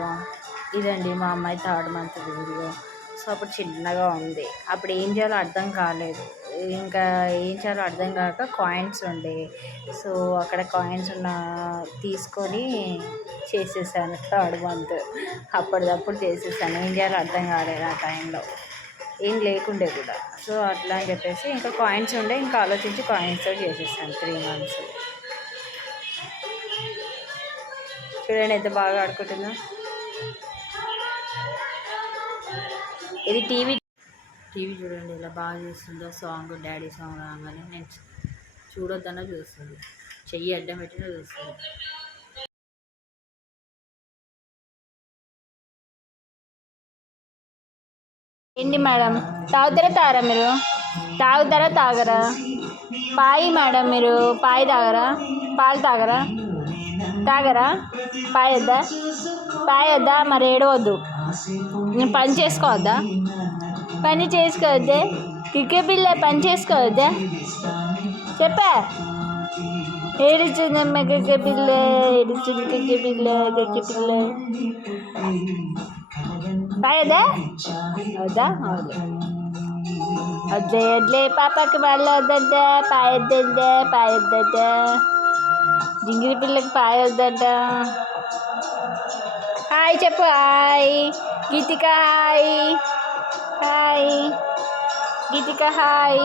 Video. ఇదండి మా అమ్మాయి థర్డ్ మంత్ వీడియో. సో అప్పుడు చిన్నగా ఉంది, అప్పుడు ఏం చేయాలో అర్థం కాలేదు. ఇంకా ఏం చేయాలో అర్థం కాక కాయిన్స్ ఉండే, సో అక్కడ కాయిన్స్ ఉన్న తీసుకొని చేసేసాను థర్డ్ మంత్. అప్పటిదప్పుడు చేసేసాను, ఏం చేయాలో అర్థం కాలేదు ఆ టైంలో, ఏం లేకుండే కూడా. సో అట్లా అని చెప్పేసి ఇంకా కాయిన్స్ ఉండే, ఇంకా ఆలోచించి కాయిన్స్తో చేసేసాను 3 months. చూడండి ఎంత బాగా ఆడుకుంటుందో. ఇది టీవీ చూడండి ఇలా బాగా చూస్తుందో. సాంగ్ డాడీ సాంగ్ రాగానే నేను చూడొద్దన్నా చూస్తుంది, చెయ్యి అడ్డం పెట్టినా చూస్తుంది. ఏంటి మేడం, తాగుతారా మీరు? తాగరా? పాయి మేడం, మీరు పాయి తాగరా? పాలు తాగరా? పాయ వద్దా? మరి ఏడవద్దు, నేను పని చేసుకోవద్దా? కిక్కే పిల్ల పని చేసుకోవద్దా? చెప్పా ఏడుచుందమ్మ కిక్కే పిల్ల, కిక్కే పిల్ల. పాయదా? వద్దా? వద్లే పాపకి మళ్ళీ వద్దంట, పాయొద్దంట. జింగిరి పిల్లకి పాయొద్దంట. హాయ్ చెప్పు, హాయ్ గీతిక, హాయ్ గీతిక, హాయ్.